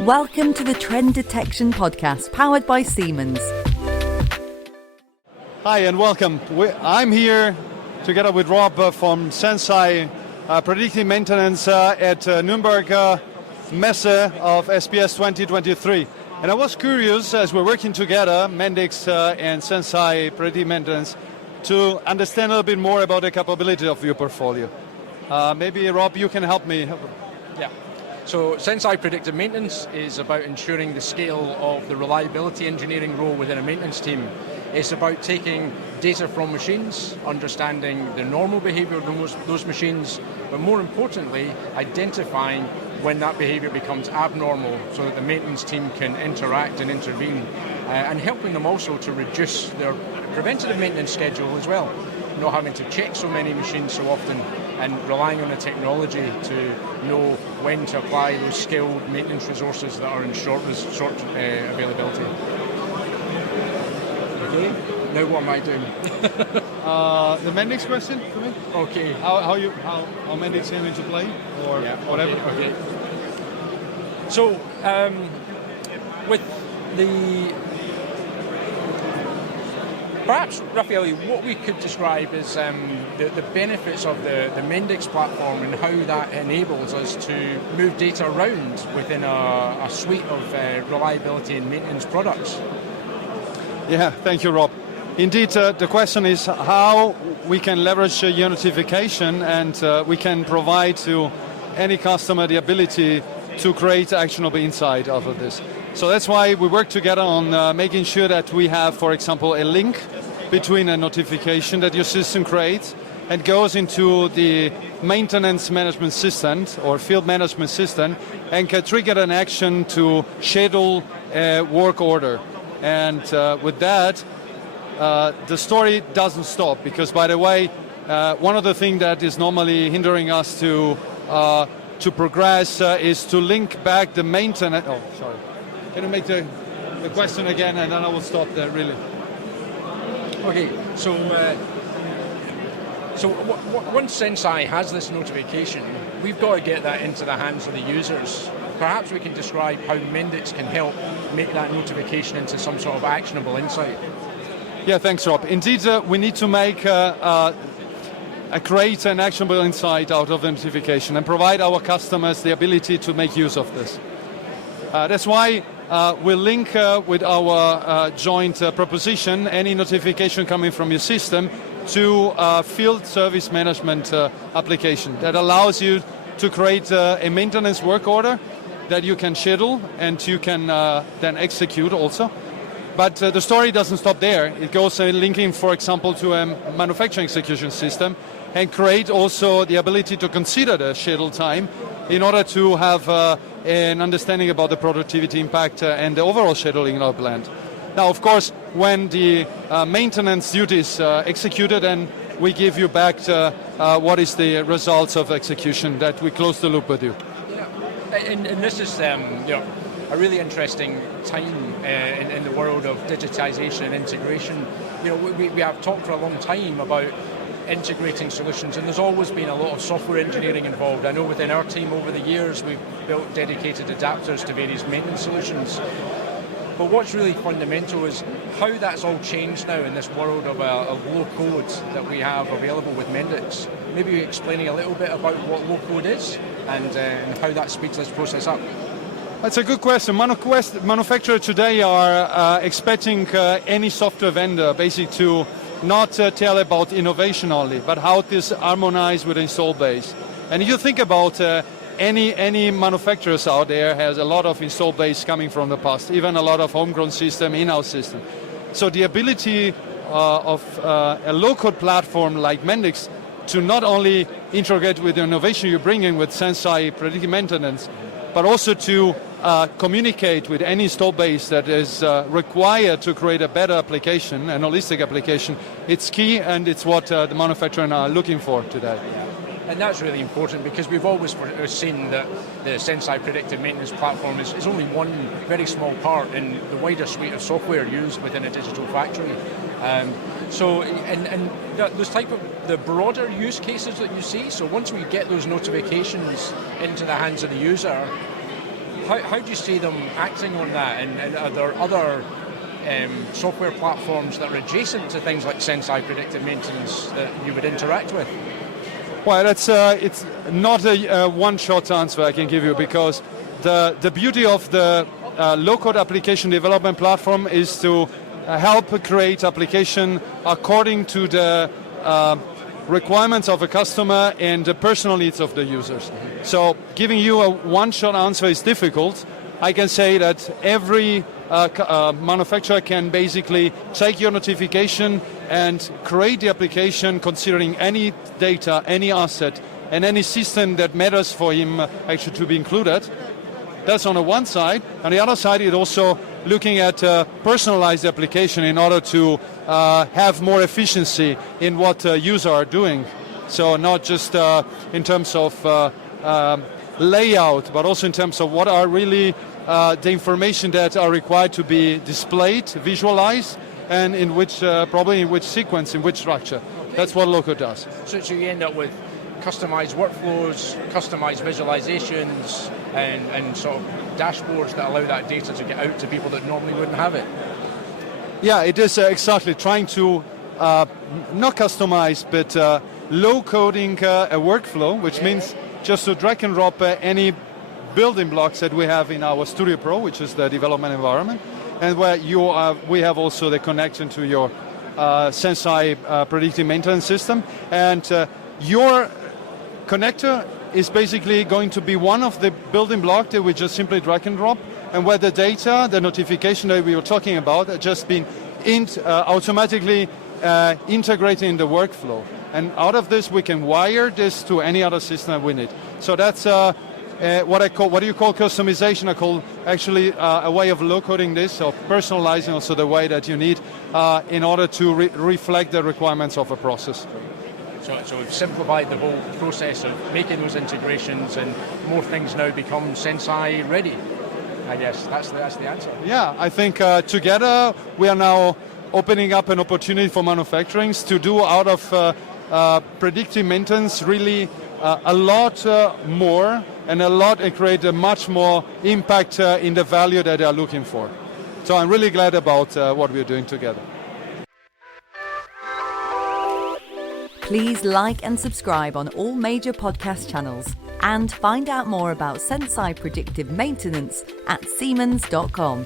Welcome to the Trend Detection Podcast, powered by Siemens. Hi and welcome. I'm here together with Rob from Senseye Predictive Maintenance at Nuremberg Messe of SPS 2023. And I was curious, as we're working together, Mendix and Senseye Predictive Maintenance, to understand a little bit more about the capability of your portfolio. Maybe, Rob, you can help me. Yeah. So Senseye Predictive Maintenance is about ensuring the scale of the reliability engineering role within a maintenance team. It's about taking data from machines, understanding the normal behavior of those machines, but more importantly, identifying when that behavior becomes abnormal so that the maintenance team can interact and intervene, and helping them also to reduce their preventative maintenance schedule as well, not having to check so many machines so often, and relying on the technology to know when to apply those skilled maintenance resources that are in short availability. Okay, now what am I doing? The Mendix question for me? Okay. How Mendix came into play, or whatever? Okay. So, with the... Perhaps, Raphael, what we could describe is the benefits of the Mendix platform and how that enables us to move data around within a suite of reliability and maintenance products. Yeah, thank you, Rob. Indeed, the question is how we can leverage your notification, and we can provide to any customer the ability to create actionable insight out of this. So that's why we work together on making sure that we have, for example, a link between a notification that your system creates and goes into the maintenance management system or field management system and can trigger an action to schedule a work order. And with that, the story doesn't stop, because, by the way, one of the things that is normally hindering us to progress is to link back the maintenance. Oh, sorry. Can you make the question again, and then I will stop there, really. Okay, so once Senseye has this notification, we've got to get that into the hands of the users. Perhaps we can describe how Mendix can help make that notification into some sort of actionable insight. Yeah, thanks, Rob. Indeed, we need to make create an actionable insight out of the notification and provide our customers the ability to make use of this. That's why we'll link with our joint proposition any notification coming from your system to a field service management application that allows you to create a maintenance work order that you can schedule and you can then execute also. But the story doesn't stop there. It goes linking, for example, to a manufacturing execution system and create also the ability to consider the schedule time in order to have an understanding about the productivity impact and the overall scheduling of our plant. Now, of course, when the maintenance duty is executed, and we give you back what is the results of execution, that we close the loop with you. Yeah, and this is a really interesting time in the world of digitization and integration. We have talked for a long time about integrating solutions, and there's always been a lot of software engineering involved. I know within our team over the years we've built dedicated adapters to various maintenance solutions. But what's really fundamental is how that's all changed now in this world of low code that we have available with Mendix. Maybe explaining a little bit about what low code is and how that speeds this process up. That's a good question. Manufacturers today are expecting any software vendor basically to not tell about innovation only, but how this harmonizes with the install base. And if you think about any manufacturers out there has a lot of install base coming from the past, even a lot of homegrown system, in-house system. So the ability of a low-code platform like Mendix to not only integrate with the innovation you're bringing with Senseye Predictive Maintenance, but also to communicate with any install base that is required to create a better application, an holistic application. It's key, and it's what the manufacturers are looking for today. And that's really important, because we've always seen that the Senseye Predictive Maintenance platform is only one very small part in the wider suite of software used within a digital factory. So those type of the broader use cases that you see, so once we get those notifications into the hands of the user, how do you see them acting on that? And are there other software platforms that are adjacent to things like Senseye Predictive Maintenance that you would interact with? Well, it's not a one-shot answer I can give you, because the beauty of the low-code application development platform is to help create application according to the requirements of a customer and the personal needs of the users. So giving you a one-shot answer is difficult. I can say that every manufacturer can basically take your notification and create the application considering any data, any asset, and any system that matters for him actually to be included. That's on the one side. On the other side, it's also looking at personalized application in order to have more efficiency in what users are doing. So not just in terms of layout, but also in terms of what are really the information that are required to be displayed, visualized, and in which probably in which sequence, in which structure. That's what low-code does. So you end up with customized workflows, customized visualizations, and sort of dashboards that allow that data to get out to people that normally wouldn't have it. Yeah, it is exactly trying to not customize, but low-coding a workflow, which means just to drag and drop any building blocks that we have in our Studio Pro, which is the development environment, and where we have also the connection to your Senseye Predictive Maintenance system. And your connector is basically going to be one of the building blocks that we just simply drag and drop, and where the data, the notification that we were talking about, are just been automatically integrated in the workflow. And out of this, we can wire this to any other system that we need. So that's what do you call customization? I call actually a way of low-coding this, or personalizing also the way that you need in order to reflect the requirements of a process. So we've simplified the whole process of making those integrations, and more things now become Senseye ready. I guess that's the answer. Yeah, I think together we are now opening up an opportunity for manufacturing to do out of predictive maintenance really a lot more and create a much more impact in the value that they are looking for. So I'm really glad about what we're doing together. Please like and subscribe on all major podcast channels, and find out more about Senseye Predictive Maintenance at Siemens.com.